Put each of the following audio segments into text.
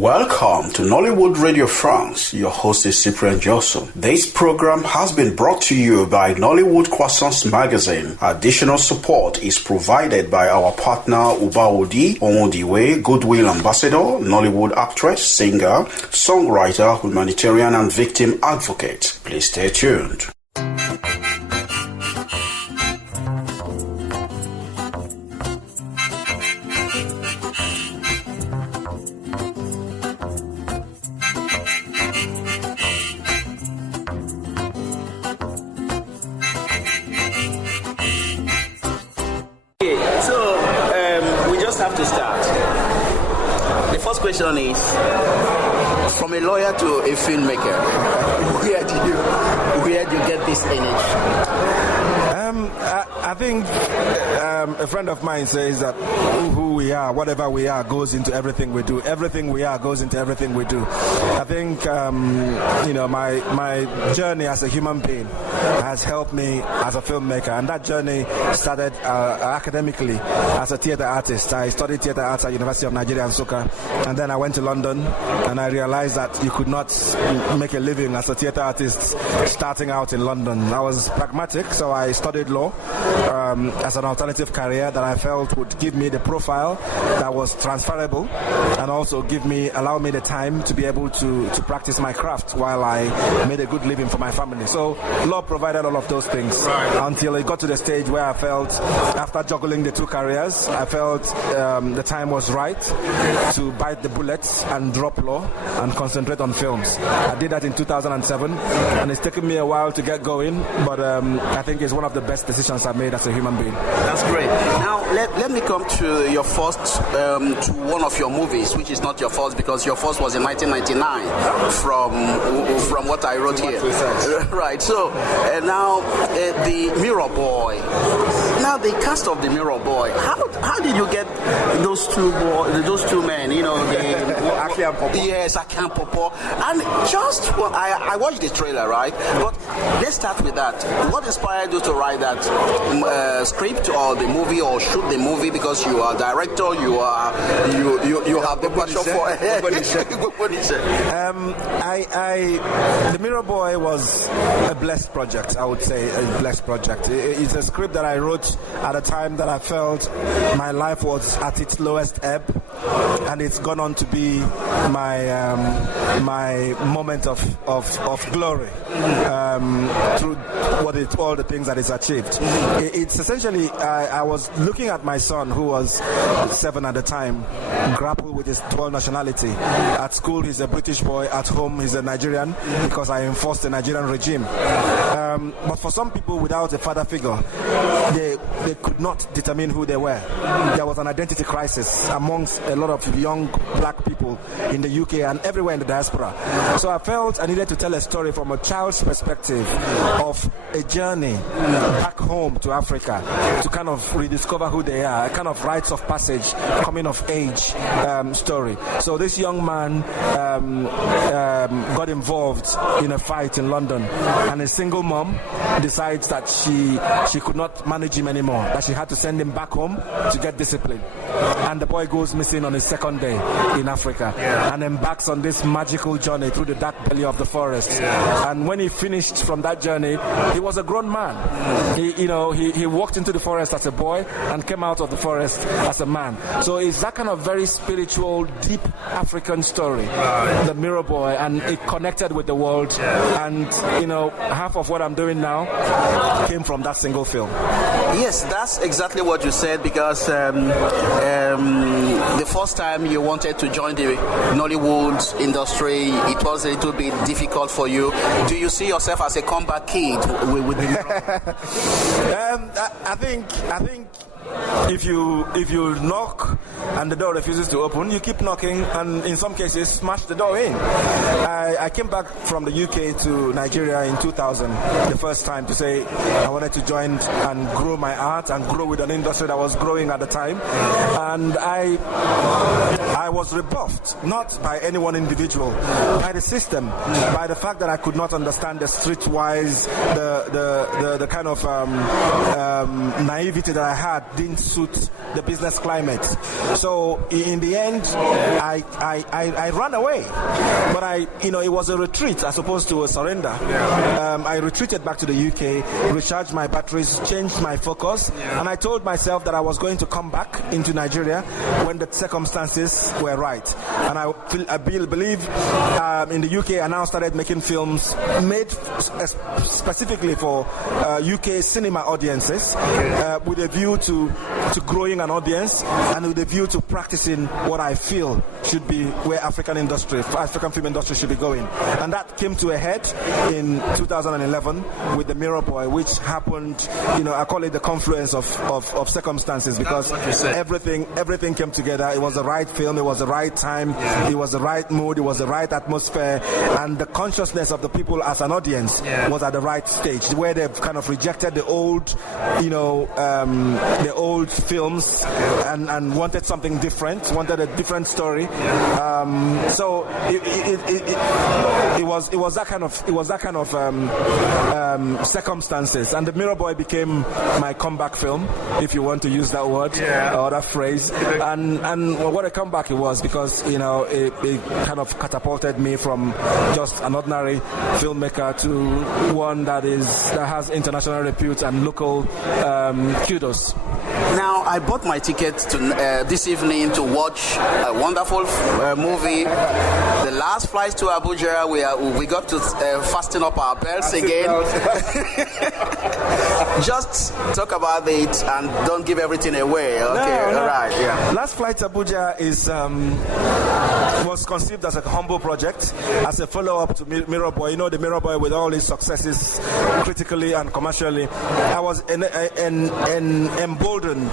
Welcome to Nollywood Radio France. Your host is Cyprian Joseph. This program has been brought to you by Nollywood Croissants Magazine. Additional support is provided by our partner Ubaodi Onwodiwe, Goodwill Ambassador, Nollywood actress, singer, songwriter, humanitarian and victim advocate. Please stay tuned. Have to start. The first question is, from a lawyer to a filmmaker, where do you get this energy? I think a friend of mine says that who we are, whatever we are, goes into everything we do. Everything we are goes into everything we do. I think my journey as a human being has helped me as a filmmaker, and that journey started academically as a theatre artist. I studied theatre arts at University of Nigeria and Nsukka, and then I went to London, and I realized that you could not make a living as a theatre artist starting out in London. I was pragmatic, so I studied law as an alternative career that I felt would give me the profile that was transferable and also allow me the time to be able to practice my craft while I made a good living for my family. So law provided all of those things until it got to the stage where I felt, after juggling the two careers, I felt the time was right to bite the bullets and drop law and concentrate on films. I did that in 2007, and it's taken me a while to get going, but I think it's one of the best decisions I've made as a human being. That's great. Now, let me come to your first, to one of your movies, which is not your first, because your first was in 1999, from what I wrote here. Right. So, now, the Mirror Boy. Now, the cast of the Mirror Boy, how did you get those two men, Iyke and Popo. Yes, Iyke and Popo. And just, I watched the trailer, right? But let's start with that. What inspired you to write that script or the movie or shoot the movie? Because you are a director, you have the passion for The Mirror Boy was a blessed project, I would say, a blessed project. It's a script that I wrote at a time that I felt my life was at its lowest ebb, and it's gone on to be my moment of glory through all the things that it's achieved. It's essentially, I was looking at my son, who was 7 at the time, grapple with his dual nationality. At school, he's a British boy. At home, he's a Nigerian, because I enforced the Nigerian regime. But for some people without a father figure, they could not determine who they were. There was an identity crisis amongst a lot of young black people in the UK and everywhere in the diaspora. So I felt I needed to tell a story from a child's perspective of a journey back home to Africa to kind of rediscover who they are, a kind of rites of passage, coming of age story. So this young man got involved in a fight in London, and a single mom decides that she could not manage him anymore, that she had to send him back home to get discipline. And the boy goes missing on his second day in Africa and embarks on this magical journey through the dark belly of the forest. And when he finished from that journey, he was a grown man. He walked into the forest as a boy and came out of the forest as a man. So it's that kind of very spiritual, deep African story, the Mirror Boy, and it connected with the world. And half of what I'm doing now came from that single film. Yes, that's exactly what you said, because the first time you wanted to join the Nollywood industry, it was a little bit difficult for you. Do you see yourself as a comeback kid with the Mirror? I think if you knock and the door refuses to open, you keep knocking, and in some cases smash the door in. I came back from the UK to Nigeria in 2000, the first time, to say I wanted to join and grow my art and grow with an industry that was growing at the time. And I I was rebuffed, not by any one individual, by the system, by the fact that I could not understand the streetwise, the kind of naivety that I had didn't suit the business climate. So in the end, I ran away. But it was a retreat as opposed to a surrender. I retreated back to the UK, recharged my batteries, changed my focus, and I told myself that I was going to come back into Nigeria when the circumstances were right. And I believe in the UK I now started making films made specifically for UK cinema audiences, with a view to growing an audience and with a view to practicing what I feel should be where African film industry should be going. And that came to a head in 2011 with The Mirror Boy, which happened, I call it the confluence of circumstances, because everything came together. It was the right film, it was the right time, it was the right mood, it was the right atmosphere, and the consciousness of the people as an audience was at the right stage, where they've kind of rejected the old, the old films and wanted something different, wanted a different story. So it was that kind of circumstances, and The Mirror Boy became my comeback film, if you want to use that word or that phrase. And what a comeback it was, because it kind of catapulted me from just an ordinary filmmaker to one that has international repute and local kudos. Now, I bought my ticket to this evening to watch a wonderful movie. The last flight to Abuja, we got to fasten up our belts again. Just talk about it and don't give everything away. Okay, no. Right, yeah. Last flight to Abuja was conceived as a humble project, as a follow-up to Mirror Boy. The Mirror Boy, with all its successes critically and commercially, I was emboldened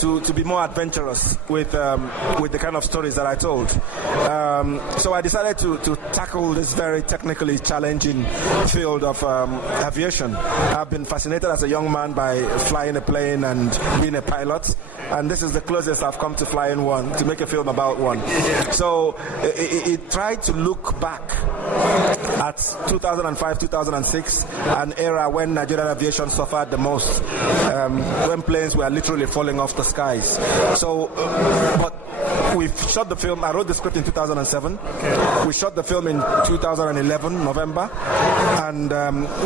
to be more adventurous with the kind of stories that I told. So I decided to tackle this very technically challenging field of aviation. I've been fascinated as a young man by flying a plane and being a pilot, and this is the closest I've come to flying one, to make a film about one. So it tried to look back at 2005, 2006, an era when Nigerian aviation suffered the most, when planes were literally falling off the skies. So, but we shot the film. I wrote the script in 2007. We shot the film in 2011, November, and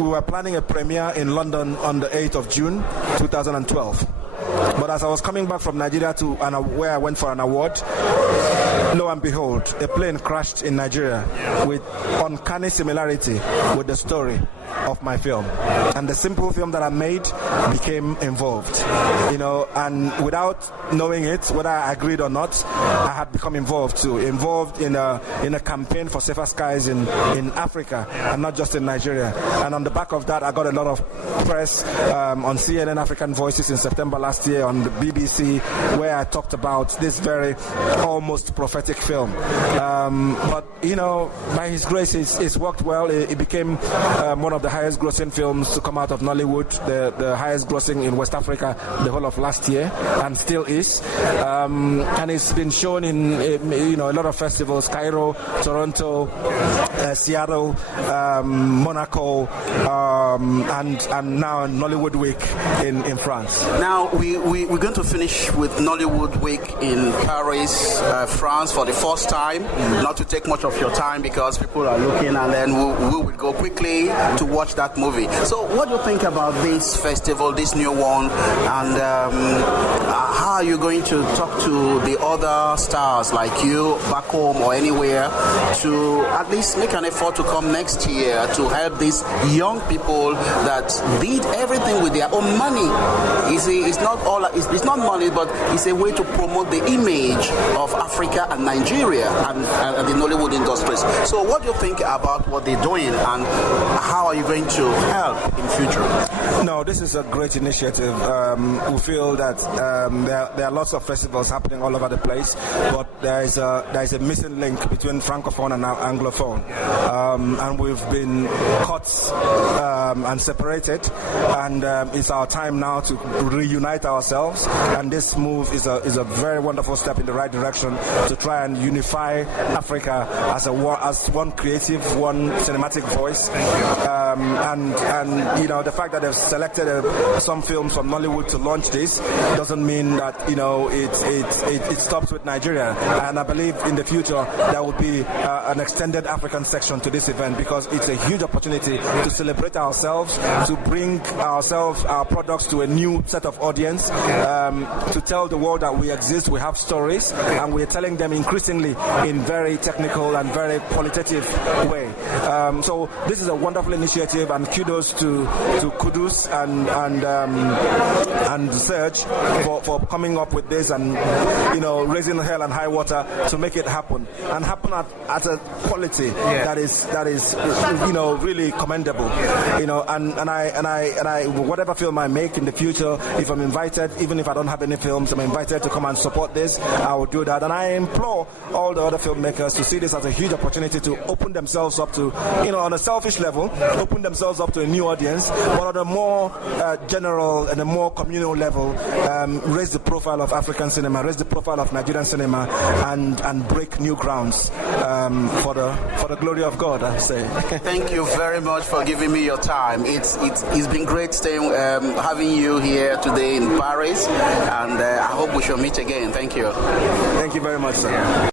we were planning a premiere in London on the 8th of June, 2012. But as I was coming back from Nigeria to where I went for an award, lo and behold, a plane crashed in Nigeria with uncanny similarity with the story of my film, and the simple film that I made became involved, and without knowing it, whether I agreed or not, I had become involved in a campaign for safer skies in Africa and not just in Nigeria. And on the back of that, I got a lot of press on CNN African Voices in September last year, on the BBC, where I talked about this very almost prophetic film. But by His grace, it's worked well. It became one of the highest grossing films to come out of Nollywood, the highest grossing in West Africa the whole of last year, and still is. And it's been shown in a lot of festivals: Cairo, Toronto, Seattle, Monaco, and now Nollywood Week in France. Now we're going to finish with Nollywood Week in Paris, France, for the first time. Not to take much of your time because people are looking, and then we will go quickly to watch that movie. So what do you think about this festival, this new one, and how are you going to talk to the other stars like you back home or anywhere to at least make an effort to come next year to help these young people that did everything with their own money? It's not money, but it's a way to promote the image of Africa and Nigeria and the Nollywood industries. So what do you think about what they're doing, and how are you going to help in future? No, this is a great initiative. We feel that there are lots of festivals happening all over the place, but there is a missing link between Francophone and Anglophone, and we've been cut and separated, and it's our time now to reunite ourselves, and this move is a very wonderful step in the right direction to try and unify Africa as one creative, one cinematic voice, and the fact that they've selected some films from Nollywood to launch this doesn't mean that it stops with Nigeria, and I believe in the future there will be an extended African section to this event, because it's a huge opportunity to celebrate ourselves, to bring our products to a new set of audience, to tell the world that we exist, we have stories, and we're telling them increasingly in very technical and very qualitative way. So this is a wonderful initiative, and kudos to Kudus and Serge for coming up with this, and raising hell and high water to make it happen, and happen at a quality that is really commendable. And I whatever film I make in the future, if I'm invited, even if I don't have any films, I'm invited to come and support this, I will do that. And I implore all the other filmmakers to see this as a huge opportunity to open themselves up to, on a selfish level, open themselves up to a new audience, but on a more general and a more communal level, raise the profile of African cinema, raise the profile of Nigerian cinema, and break new grounds for the glory of God, I say. Thank you very much for giving me your time. It's been great having you here today in Paris, and I hope we shall meet again. Thank you. Thank you very much, sir.